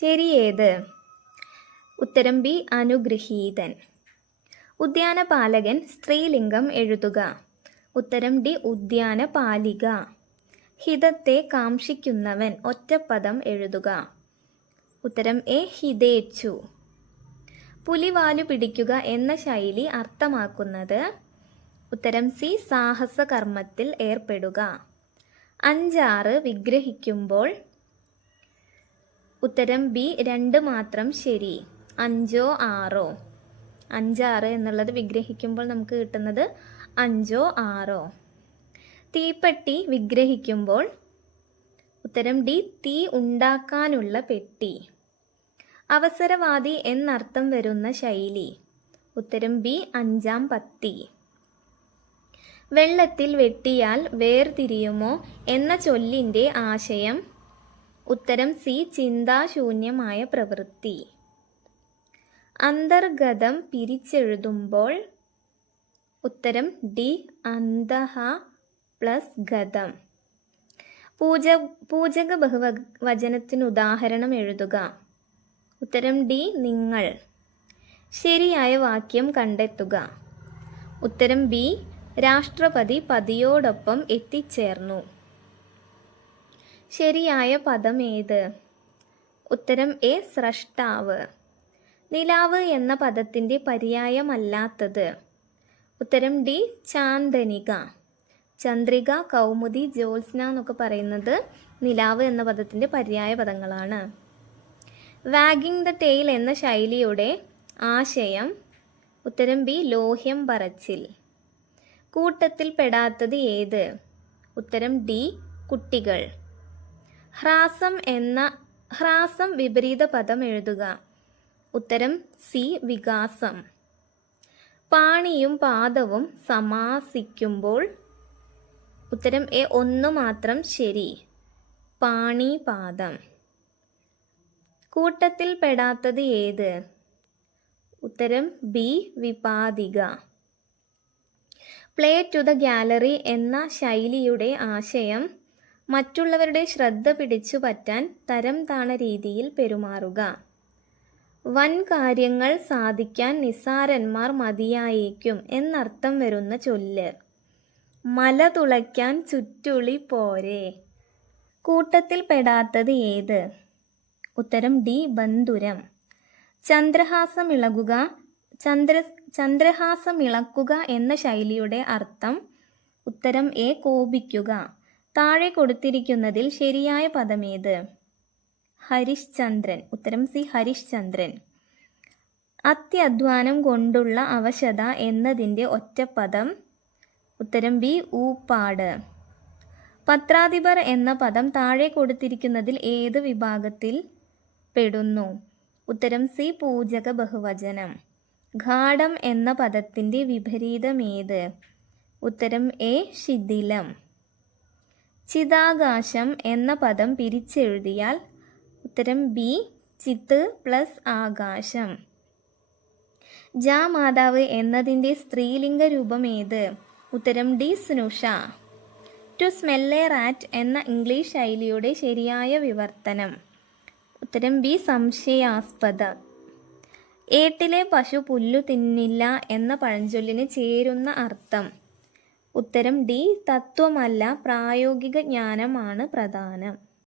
ശരിയേത്? ഉത്തരം ബി അനുഗൃഹീതൻ ഉദ്യാനപാലകൻ സ്ത്രീലിംഗം എഴുതുക. ഉത്തരം ഡി ഉദ്യാനപാലിക. ഹിതത്തെ കാംക്ഷിക്കുന്നവൻ ഒറ്റപ്പദം എഴുതുക. ഉത്തരം എ ഹിതേച്ചു പുലിവാലു പിടിക്കുക എന്ന ശൈലി അർത്ഥമാക്കുന്നത് ഉത്തരം സി സാഹസകർമ്മത്തിൽ ഏർപ്പെടുക. അഞ്ചാറ് വിഗ്രഹിക്കുമ്പോൾ ഉത്തരം ബി രണ്ട് മാത്രം ശരി. അഞ്ചോ ആറോ. അഞ്ചാറ് എന്നുള്ളത് വിഗ്രഹിക്കുമ്പോൾ നമുക്ക് കിട്ടുന്നത് അഞ്ചോ ആറോ. തീപ്പെട്ടി വിഗ്രഹിക്കുമ്പോൾ ഉത്തരം ഡി തീ ഉണ്ടാക്കാനുള്ള പെട്ടി. അവസരവാദി എന്നർത്ഥം വരുന്ന ശൈലി. ഉത്തരം ബി അഞ്ചാം പത്തി. വെള്ളത്തിൽ വെട്ടിയാൽ വേർതിരിയുമോ എന്ന ചൊല്ലിന്റെ ആശയം ഉത്തരം സി ചിന്താശൂന്യമായ പ്രവൃത്തി. അന്തർഗതം പിരിച്ചെഴുതുമ്പോൾ ഉത്തരം ഡി അന്തഹ പ്ലസ് ഗതം. പൂജ പൂജക ബഹുവ വചനത്തിന് ഉദാഹരണം എഴുതുക. ഉത്തരം ഡി നിങ്ങൾ. ശരിയായ വാക്യം കണ്ടെത്തുക. ഉത്തരം ബി രാഷ്ട്രപതി പതിയോടൊപ്പം എത്തിച്ചേർന്നു. ശരിയായ പദം ഏത്? ഉത്തരം എ സ്രഷ്ടാവ്. നിലാവ് എന്ന പദത്തിന്റെ പര്യായമല്ലാത്തത്. ഉത്തരം ഡി ചാന്ദനിക ചന്ദ്രിക കൗമുദി ജ്യോത്സ്ന എന്നൊക്കെ പറയുന്നത് നിലാവ് എന്ന പദത്തിന്റെ പര്യായ പദങ്ങളാണ്. വാഗിങ് ദ ടെയിൽ എന്ന ശൈലിയുടെ ആശയം. ഉത്തരം ബി ലോഹ്യം പറച്ചിൽ. കൂട്ടത്തിൽ പെടാത്തത് ഏത്? ഉത്തരം ഡി കുട്ടികൾ. ഹ്രാസം എന്ന ഹ്രാസം വിപരീത പദം എഴുതുക. ഉത്തരം സി വികാസം. പാണിയും പാദവും സമാസിക്കുമ്പോൾ ഉത്തരം എ ഒന്ന് മാത്രം ശരി. പാണി പാദം. കൂട്ടത്തിൽ പെടാത്തത് ഏത്? ഉത്തരം ബി വിപാദിക. പ്ലേ ടു ദ ഗാലറി എന്ന ശൈലിയുടെ ആശയം മറ്റുള്ളവരുടെ ശ്രദ്ധ പിടിച്ചു പറ്റാൻ തരം താണ രീതിയിൽ പെരുമാറുക. വൻ കാര്യങ്ങൾ സാധിക്കാൻ നിസാരന്മാർ മതിയായേക്കും എന്നർത്ഥം വരുന്ന ചൊല്ല്. മല തുളയ്ക്കാൻ ചുറ്റുളി പോരെ. കൂട്ടത്തിൽ പെടാത്തത് ഏത്? ഉത്തരം ഡി ബന്ധുരം ചന്ദ്രഹാസം ഇളകുക ചന്ദ്ര ചന്ദ്രഹാസം ഇളക്കുക എന്ന ശൈലിയുടെ അർത്ഥം ഉത്തരം എ കോപിക്കുക. താഴെ കൊടുത്തിരിക്കുന്നതിൽ ശരിയായ പദമേത്? ഹരിശ്ചന്ദ്രൻ. ഉത്തരം സി ഹരിശ്ചന്ദ്രൻ. അത്യധ്വാനം കൊണ്ടുള്ള അവശത എന്നതിന്റെ ഒറ്റപ്പദം ഉത്തരം ബി ഊപ്പാട്. പത്രാധിപർ എന്ന പദം താഴെ കൊടുത്തിരിക്കുന്നതിൽ ഏത് വിഭാഗത്തിൽ പെടുന്നു? ഉത്തരം സി പൂജക ബഹുവചനം. ഘാടം എന്ന പദത്തിന്റെ വിപരീതമേത്? ഉത്തരം എ ശിഥിലം. ചിതാകാശം എന്ന പദം പിരിച്ചെഴുതിയാൽ ഉത്തരം ബി ചിത്ത് പ്ലസ് ആകാശം. ജാ മാതാവ് എന്നതിന്റെ സ്ത്രീലിംഗ രൂപം ഏത്? ഉത്തരം ഡി സ്നുഷ. ടു സ്മെല്ലെ റാറ്റ് എന്ന ഇംഗ്ലീഷ് ശൈലിയുടെ ശരിയായ വിവർത്തനം. ഉത്തരം ബി സംശയാസ്പദ. ഏട്ടിലെ പശു പുല്ലു തിന്നില്ല എന്ന പഴഞ്ചൊല്ലിന് ചേരുന്ന അർത്ഥം. ഉത്തരം ഡി തത്വമല്ല പ്രായോഗിക ജ്ഞാനമാണ് പ്രധാനം.